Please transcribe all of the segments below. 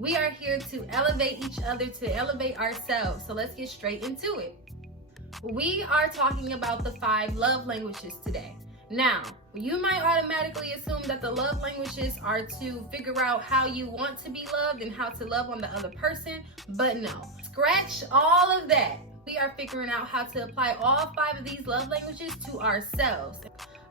We are here to elevate each other, to elevate ourselves. So let's get straight into it. We are talking about the 5 love languages today. Now, you might automatically assume that the love languages are to figure out how you want to be loved and how to love on the other person, but no. Scratch all of that. We are figuring out how to apply all 5 of these love languages to ourselves.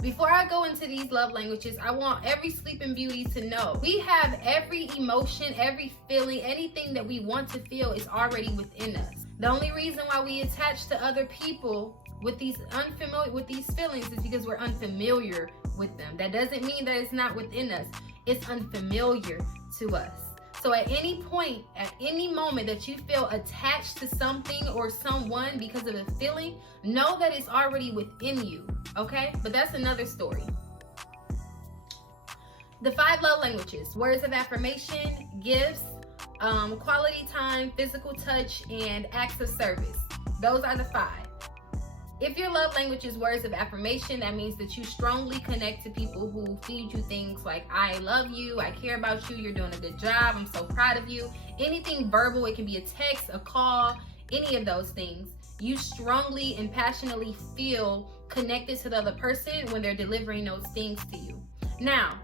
Before I go into these love languages, I want every Sleeping Beauty to know we have every emotion, every feeling, anything that we want to feel is already within us. The only reason why we attach to other people with these feelings is because we're unfamiliar with them. That doesn't mean that it's not within us. It's unfamiliar to us. So at any point, at any moment that you feel attached to something or someone because of a feeling, know that it's already within you, okay? But that's another story. The 5 love languages: words of affirmation, gifts, quality time, physical touch, and acts of service. Those are the 5. If your love language is words of affirmation, that means that you strongly connect to people who feed you things like, I love you, I care about you, you're doing a good job, I'm so proud of you. Anything verbal, it can be a text, a call, any of those things. You strongly and passionately feel connected to the other person when they're delivering those things to you. Now,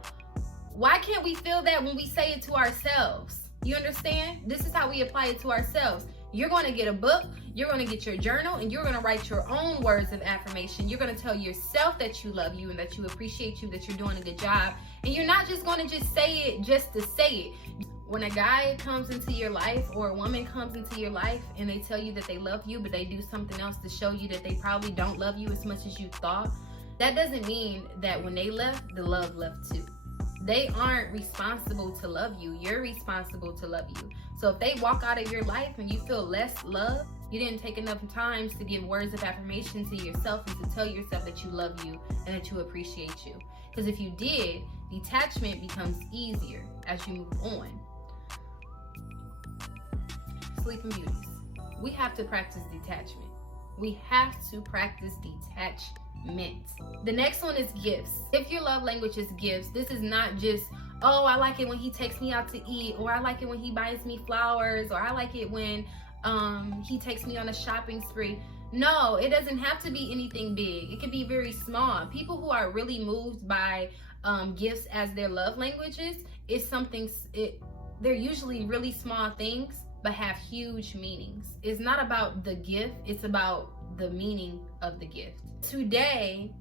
why can't we feel that when we say it to ourselves? You understand? This is how we apply it to ourselves. You're going to get a book, you're going to get your journal, and you're going to write your own words of affirmation. You're going to tell yourself that you love you and that you appreciate you, that you're doing a good job. And you're not just going to just say it just to say it. When a guy comes into your life or a woman comes into your life and they tell you that they love you, but they do something else to show you that they probably don't love you as much as you thought, that doesn't mean that when they left, the love left too. They aren't responsible to love you. You're responsible to love you. So if they walk out of your life and you feel less love, you didn't take enough time to give words of affirmation to yourself and to tell yourself that you love you and that you appreciate you. Because if you did, detachment becomes easier as you move on. Sleeping Beauties, we have to practice detachment. We have to practice detachment. The next one is gifts. If your love language is gifts, this is not just, oh, I like it when he takes me out to eat, or I like it when he buys me flowers, or I like it when he takes me on a shopping spree. No, it doesn't have to be anything big. It can be very small. People who are really moved by gifts as their love languages, they're usually really small things but have huge meanings. It's not about the gift, it's about the meaning of the gift. Today,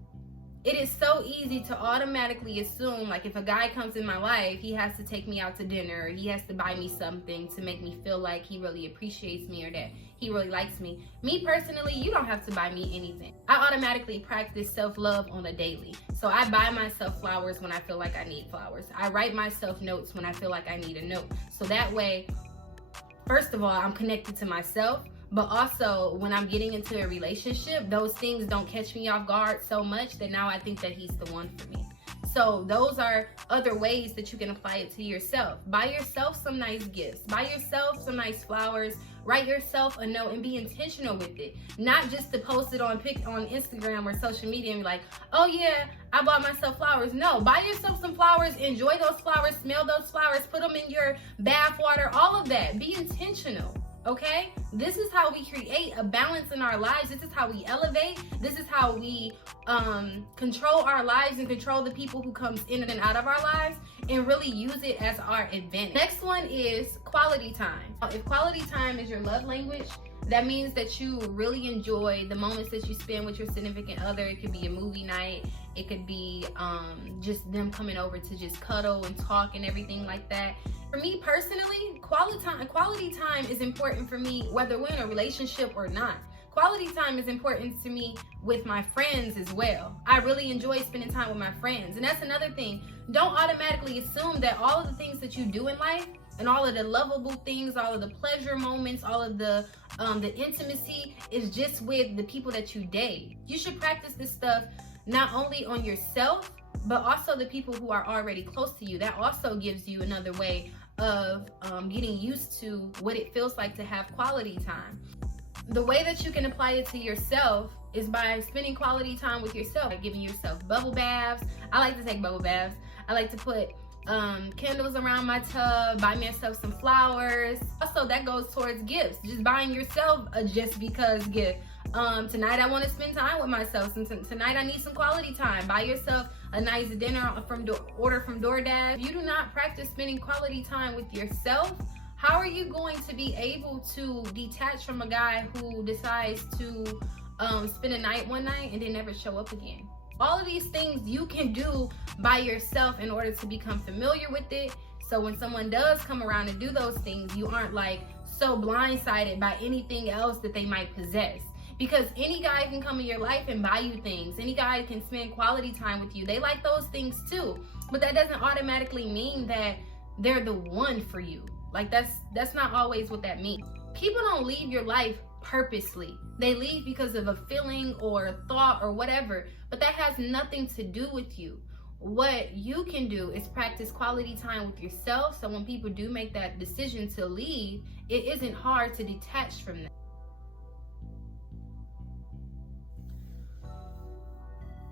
it is so easy to automatically assume, like, if a guy comes in my life, he has to take me out to dinner, or he has to buy me something to make me feel like he really appreciates me or that he really likes me. Me personally, you don't have to buy me anything. I automatically practice self-love on a daily. So I buy myself flowers when I feel like I need flowers. I write myself notes when I feel like I need a note. So that way, first of all, I'm connected to myself. But also, when I'm getting into a relationship, those things don't catch me off guard so much that now I think that he's the one for me. So those are other ways that you can apply it to yourself. Buy yourself some nice gifts. Buy yourself some nice flowers. Write yourself a note and be intentional with it. Not just to post it on Instagram or social media and be like, oh yeah, I bought myself flowers. No, buy yourself some flowers. Enjoy those flowers. Smell those flowers. Put them in your bath water. All of that. Be intentional. Okay, this is how we create a balance in our lives. This is how we elevate. This is how we control our lives and control the people who comes in and out of our lives and really use it as our advantage. Next one is quality time. If quality time is your love language, that means that you really enjoy the moments that you spend with your significant other. It could be a movie night. It could be just them coming over to just cuddle and talk and everything like that. For me personally, quality time is important for me whether we're in a relationship or not. Quality time is important to me with my friends as well. I really enjoy spending time with my friends. And that's another thing. Don't automatically assume that all of the things that you do in life and all of the lovable things, all of the pleasure moments, all of the intimacy is just with the people that you date. You should practice this stuff not only on yourself, but also the people who are already close to you. That also gives you another way of getting used to what it feels like to have quality time. The way that you can apply it to yourself is by spending quality time with yourself, by giving yourself bubble baths. I like to take bubble baths. I like to put candles around my tub, buy myself some flowers. Also, that goes towards gifts, just buying yourself a just because gift. Tonight I want to spend time with myself, and tonight I need some quality time. Buy yourself a nice dinner order from DoorDash. If you do not practice spending quality time with yourself, how are you going to be able to detach from a guy who decides to spend a night one night and then never show up again? All of these things you can do by yourself in order to become familiar with it. So when someone does come around and do those things, you aren't like so blindsided by anything else that they might possess. Because any guy can come in your life and buy you things. Any guy can spend quality time with you. They like those things too. But that doesn't automatically mean that they're the one for you. Like that's not always what that means. People don't leave your life purposely. They leave because of a feeling or a thought or whatever. But that has nothing to do with you. What you can do is practice quality time with yourself. So when people do make that decision to leave, it isn't hard to detach from them.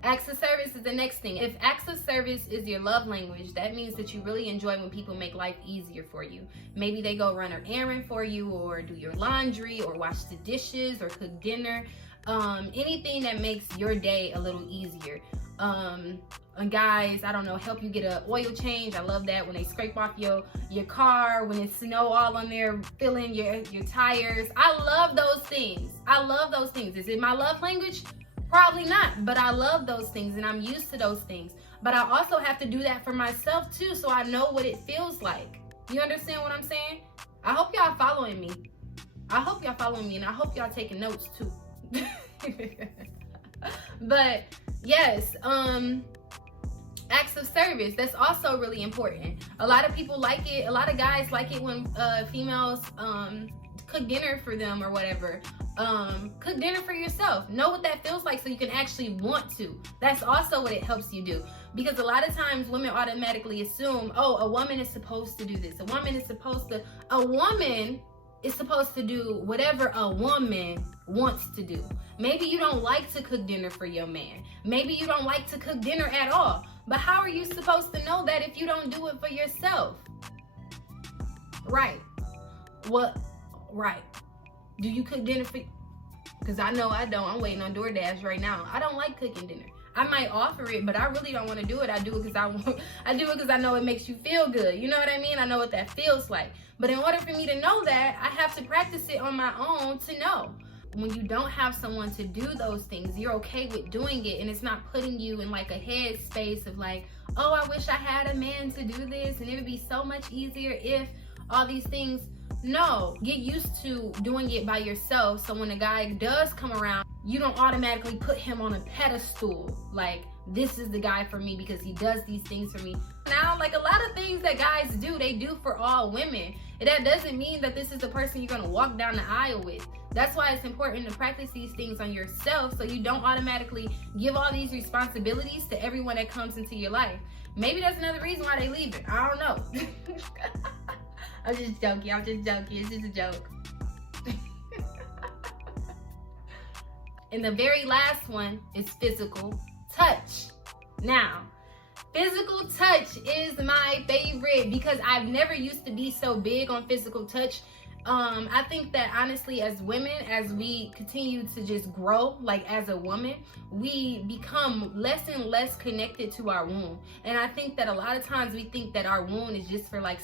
Acts of service is the next thing. If acts of service is your love language, that means that you really enjoy when people make life easier for you. Maybe they go run an errand for you, or do your laundry, or wash the dishes, or cook dinner. Anything that makes your day a little easier. And guys, I don't know, help you get an oil change. I love that when they scrape off your car, when it's snow all on there, filling your tires. I love those things. I love those things. Is it my love language? Probably not, but I love those things and I'm used to those things. But I also have to do that for myself too, so I know what it feels like. You understand what I'm saying? I hope y'all following me. I hope y'all following me, and I hope y'all taking notes too. But yes, acts of service, that's also really important. A lot of people like it. A lot of guys like it when females cook dinner for them or whatever. Cook dinner for yourself. Know what that feels like so you can actually want to. That's also what it helps you do. Because a lot of times women automatically assume, oh, a woman is supposed to do this. A woman is supposed to do whatever a woman wants to do. Maybe you don't like to cook dinner for your man. Maybe you don't like to cook dinner at all. But how are you supposed to know that if you don't do it for yourself? Right. What? Right. Do you cook dinner for? Because I know I don't. I'm waiting on DoorDash right now. I don't like cooking dinner. I might offer it, but I really don't want to do it. I do it because I want. I do it because I know it makes you feel good. You know what I mean? I know what that feels like. But in order for me to know that, I have to practice it on my own to know. When you don't have someone to do those things, you're okay with doing it, and it's not putting you in like a head space of like, oh, I wish I had a man to do this, and it would be so much easier if all these things. No, get used to doing it by yourself, so when a guy does come around, you don't automatically put him on a pedestal like, this is the guy for me because he does these things for me. Now, like a lot of things that guys do, they do for all women. And that doesn't mean that this is the person you're going to walk down the aisle with. That's why it's important to practice these things on yourself, so you don't automatically give all these responsibilities to everyone that comes into your life. Maybe that's another reason why they leave it. I don't know. I'm just joking. It's just a joke. And the very last one is physical touch. Now, physical touch is my favorite because I've never used to be so big on physical touch. I think that honestly, as women, as we continue to just grow, like as a woman, we become less and less connected to our womb. And I think that a lot of times we think that our womb is just for like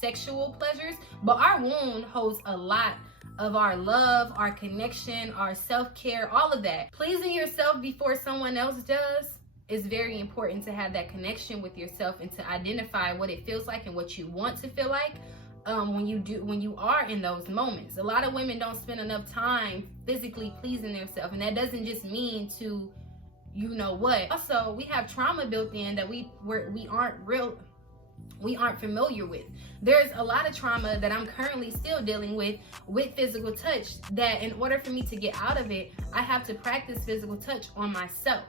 sexual pleasures, but our womb holds a lot of our love, our connection, our self-care, all of that. Pleasing yourself before someone else does is very important, to have that connection with yourself and to identify what it feels like and what you want to feel like. When you are in those moments. A lot of women don't spend enough time physically pleasing themselves, and that doesn't just mean to, you know what. Also, we have trauma built in that we aren't familiar with. There's a lot of trauma that I'm currently still dealing with physical touch, that in order for me to get out of it, I have to practice physical touch on myself.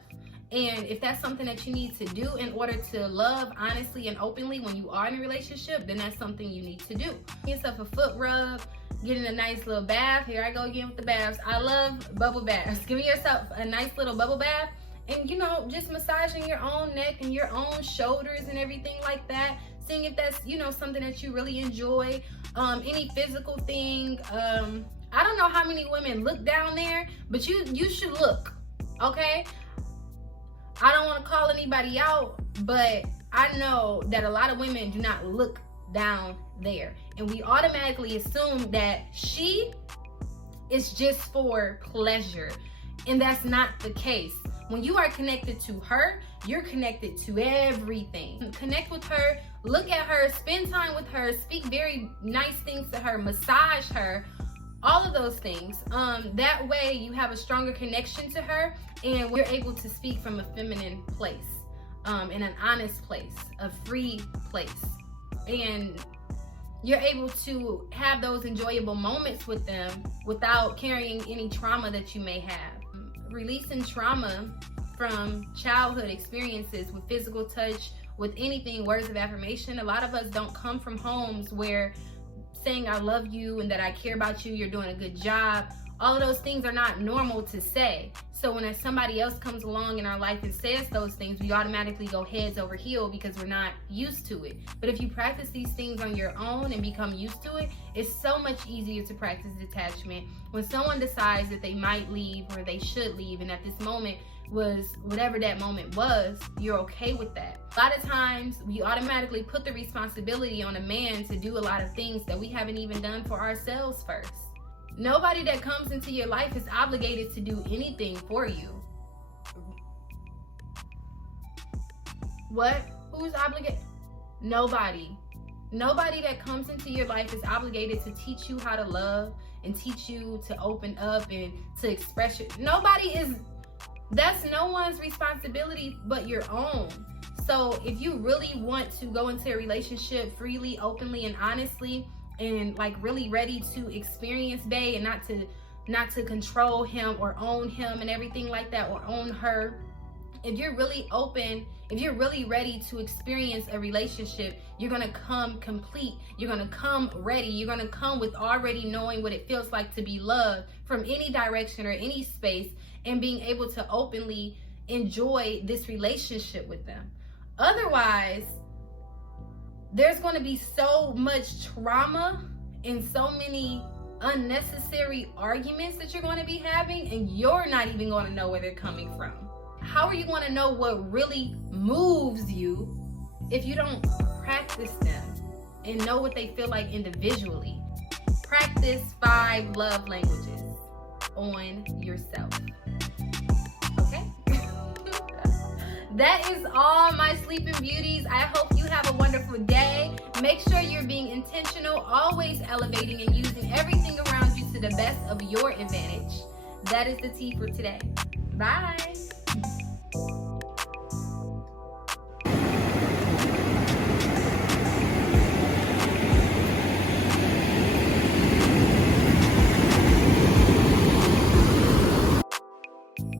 And if that's something that you need to do in order to love honestly and openly when you are in a relationship, then that's something you need to do. Give yourself a foot rub, getting a nice little bath. Here I go again with the baths. I love bubble baths. Giving yourself a nice little bubble bath, and you know, just massaging your own neck and your own shoulders and everything like that. seeing if that's, you know, something that you really enjoy. Any physical thing. I don't know how many women look down there, but you should look, okay? I don't want to call anybody out, but I know that a lot of women do not look down there, and we automatically assume that she is just for pleasure, and that's not the case. When you are connected to her, you're connected to everything. Connect with her, look at her, spend time with her, speak very nice things to her, massage her, all of those things. That way you have a stronger connection to her, and we're able to speak from a feminine place, in an honest place, a free place. And you're able to have those enjoyable moments with them without carrying any trauma that you may have. Releasing trauma from childhood experiences with physical touch, with anything, words of affirmation. A lot of us don't come from homes where saying I love you and that I care about you, you're doing a good job. All of those things are not normal to say. So when somebody else comes along in our life and says those things, we automatically go heads over heels because we're not used to it. But if you practice these things on your own and become used to it, it's so much easier to practice detachment. When someone decides that they might leave or they should leave, and at this moment was whatever that moment was, you're okay with that. A lot of times we automatically put the responsibility on a man to do a lot of things that we haven't even done for ourselves first. Nobody that comes into your life is obligated to do anything for you. What? Who's obligated? Nobody. Nobody that comes into your life is obligated to teach you how to love and teach you to open up and to express it. Nobody is. That's no one's responsibility but your own. So if you really want to go into a relationship freely, openly, and honestly, and like really ready to experience bae and not to control him or own him and everything like that, or own her, if you're really open, if you're really ready to experience a relationship, you're gonna come complete, you're gonna come ready, you're gonna come with already knowing what it feels like to be loved from any direction or any space, and being able to openly enjoy this relationship with them. Otherwise, there's going to be so much trauma and so many unnecessary arguments that you're going to be having, and you're not even going to know where they're coming from. How are you going to know what really moves you if you don't practice them and know what they feel like individually? Practice 5 love languages on yourself. Okay? That is all, my sleeping beauties. I hope you have a wonderful day. Make sure you're being intentional, always elevating and using everything around you to the best of your advantage. That is the tea for today. Bye.